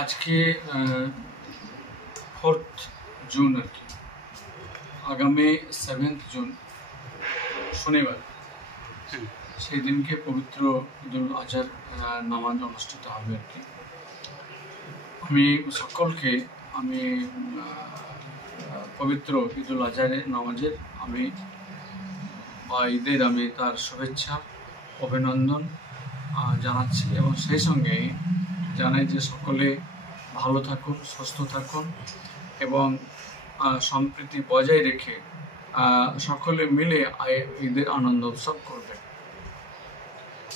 আজকে 4th June আর কি, আগামী 7th জুন শনিবার, সেই দিনকে পবিত্র ঈদুল আজহার নামাজ অনুষ্ঠিত হবে আর কি। আমি সকলকে পবিত্র ঈদুল আজহারের নামাজের ঈদের আমি তার শুভেচ্ছা অভিনন্দন জানাচ্ছি এবং সেই সঙ্গে জানাই যে সকলে ভালো থাকুন, সুস্থ থাকুন এবং সম্প্রীতি বজায় রেখে সকলে মিলে ঈদের আনন্দ উৎসব করবে।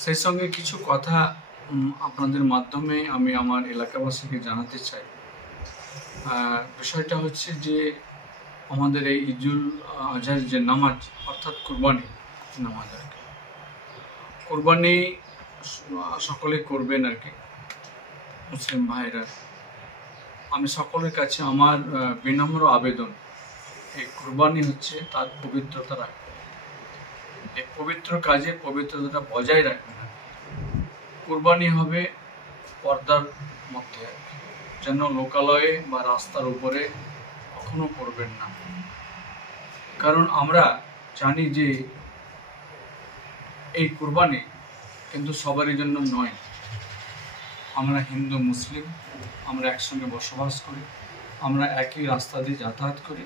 সেই সঙ্গে কিছু কথা আপনাদের মাধ্যমে আমি আমার এলাকাবাসীকে জানাতে চাই। বিষয়টা হচ্ছে যে আমাদের এই ঈদুল আজহার যে নামাজ অর্থাৎ কুরবানি নামাজ আর কি, কুরবানি সকলে করবেন আর কি মুসলিম ভাইরা। আমি সকলের কাছে আমার বিনম্র আবেদন, এই কুরবানি হচ্ছে তার পবিত্রতা রাখবে, এই পবিত্র কাজে পবিত্রতাটা বজায় রাখবে না। কুরবানি হবে পর্দার মধ্যে, যেন লোকালয়ে বা রাস্তার উপরে কখনো করবেন না। কারণ আমরা জানি যে এই কুরবানি কিন্তু সবারই জন্য নয়। আমরা হিন্দু মুসলিম, আমরা একসঙ্গে বসবাস করি, আমরা একই রাস্তা দিয়ে যাতায়াত করি।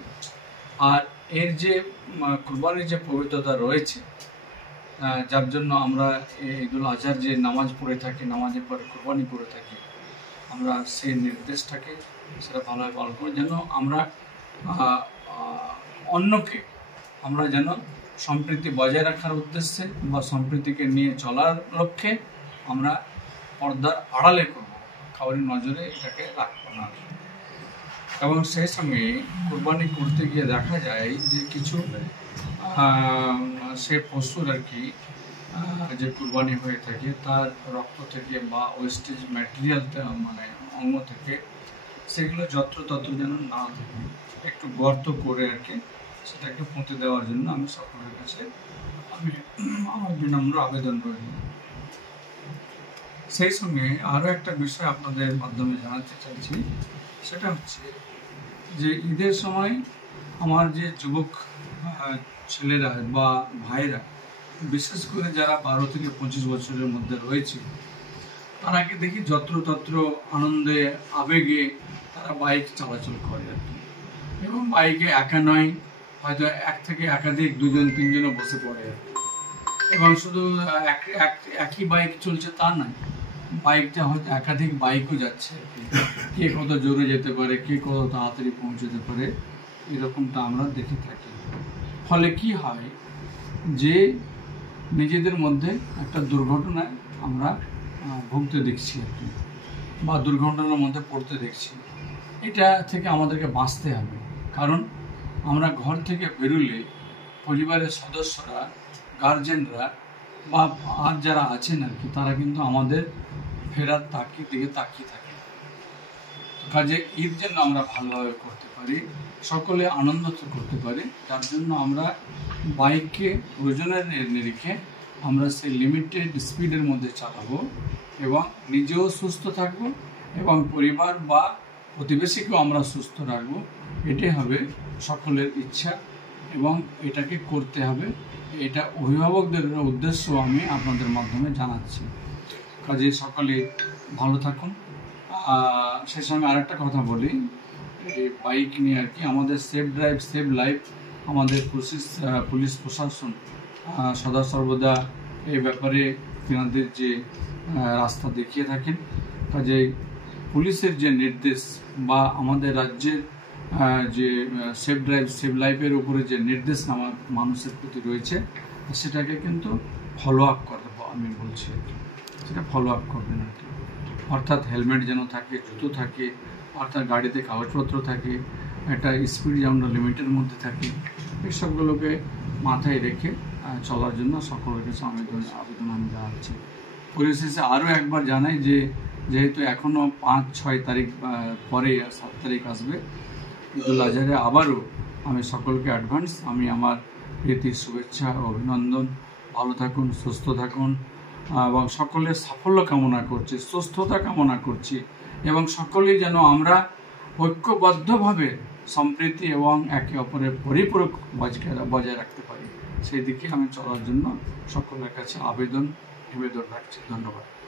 আর এর যে কুরবানির যে পবিত্রতা রয়েছে, যার জন্য আমরা ঈদুল আজহার যে নামাজ পড়ে থাকি, নামাজের পরে কুরবানি করে থাকি, আমরা সেই নির্দেশটাকে সেটা ভালোভাবে পালন করি, যেন আমরা অন্যকে আমরা যেন সম্প্রীতি বজায় রাখার উদ্দেশ্যে বা সম্প্রীতিকে নিয়ে চলার লক্ষ্যে আমরা পর্দার আড়ালে করবো, কাউরি নজরে এটাকে রাখবো না। এবং সেই সঙ্গে কুরবানি করতে গিয়ে দেখা যায় যে কিছু সে পশুর আর কি যে কুরবানি হয়ে থাকে তার রক্ত থেকে বা ওয়েস্টেজ ম্যাটেরিয়াল মানে অঙ্গ থেকে সেগুলো যত্রতত্র যেন না থাকে, একটু গর্ত করে আর কি সেটাকে পুঁতে দেওয়ার জন্য আমি সকলের কাছে আমার বিনম্র আবেদন করি। সেই সঙ্গে আরও একটা বিষয় আপনাদের মাধ্যমে জানাতে চাইছি, সেটা হচ্ছে যে ঈদের সময় আমার যে যুবক ছেলেরা বা ভাইরা, বিশেষ করে যারা 12 থেকে 25 বছরের মধ্যে রয়েছে, তারাকে দেখি যত্রতত্র আনন্দে আবেগে তারা বাইক চলাচল করে আর কি। এবং বাইকে একা নয়, হয়তো এক থেকে একাধিক 2-3জনও বসে পড়ে আর কি। এবং শুধু একই বাইক চলছে তা নয়, বাইকটা হয়তো একাধিক বাইকও যাচ্ছে, কে কত জোরে যেতে পারে, কে কত তাড়াতাড়ি পৌঁছতে পারে, এরকমটা আমরা দেখে থাকি। ফলে কি হয় যে নিজেদের মধ্যে একটা দুর্ঘটনায় আমরা ভুগতে দেখছি আর কি, বা দুর্ঘটনার মধ্যে পড়তে দেখছি। এটা থেকে আমাদেরকে বাঁচতে হবে। কারণ আমরা ঘর থেকে বেরোলে পরিবারের সদস্যরা, গার্জেনরা বা আর যারা আছেন আর কি, তারা কিন্তু আমাদের ফেরার দিকে তাকিয়ে থাকে। কাজে ঈদ যেন আমরা ভালোভাবে করতে পারি, সকলে আনন্দ করতে পারি, তার জন্য আমরা বাইককে প্রয়োজনের নিরিখে আমরা সেই লিমিটেড স্পিডের মধ্যে চালাবো এবং নিজেও সুস্থ থাকবো এবং পরিবার বা প্রতিবেশীকেও আমরা সুস্থ রাখবো। এটাই হবে সকলের ইচ্ছা এবং এটাকে করতে হবে। এটা অভিভাবকদের উদ্দেশ্য আমি আপনাদের মাধ্যমে জানাচ্ছি। কাজে সকলে ভালো থাকুন। সেই সঙ্গে আরেকটা কথা বলি, এই বাইক নিয়ে আর কি, আমাদের সেফ ড্রাইভ সেভ লাইফ, আমাদের পুলিশ প্রশাসন সদা সর্বদা এই ব্যাপারে তিনাদের যে রাস্তা দেখিয়ে থাকেন। কাজে পুলিশের যে নির্দেশ বা আমাদের রাজ্যের যে সেফ ড্রাইভ সেভ লাইফের উপরে যে নির্দেশ আমার মানুষের প্রতি রয়েছে, সেটাকে কিন্তু ফলো আপ করবো আমি বলছি, সেটা ফলো আপ করবেন আর কি। অর্থাৎ হেলমেট যেন থাকে, জুতো থাকে, অর্থাৎ গাড়িতে কাগজপত্র থাকে, একটা স্পিড যেন লিমিটের মধ্যে থাকে, এইসবগুলোকে মাথায় রেখে চলার জন্য সকলের কাছে আবেদন আমি জানাচ্ছি। পরিশেষে আরও একবার জানাই যে যেহেতু এখনও 5-6 তারিখ পরে 7 তারিখ আসবে ঈদুল আজহারে, আবারও আমি সকলকে অ্যাডভান্স আমি আমার প্রীতি শুভেচ্ছা অভিনন্দন। ভালো থাকুন, সুস্থ থাকুন এবং সকলের সাফল্য কামনা করছি, সুস্থতা কামনা করছি এবং সকলেই যেন আমরা ঐক্যবদ্ধভাবে সম্প্রীতি এবং একে অপরের পরিপূরক বজায় রাখতে পারি, সেই দিকে আমি চলার জন্য সকলের কাছে নিবেদন রাখছি। ধন্যবাদ।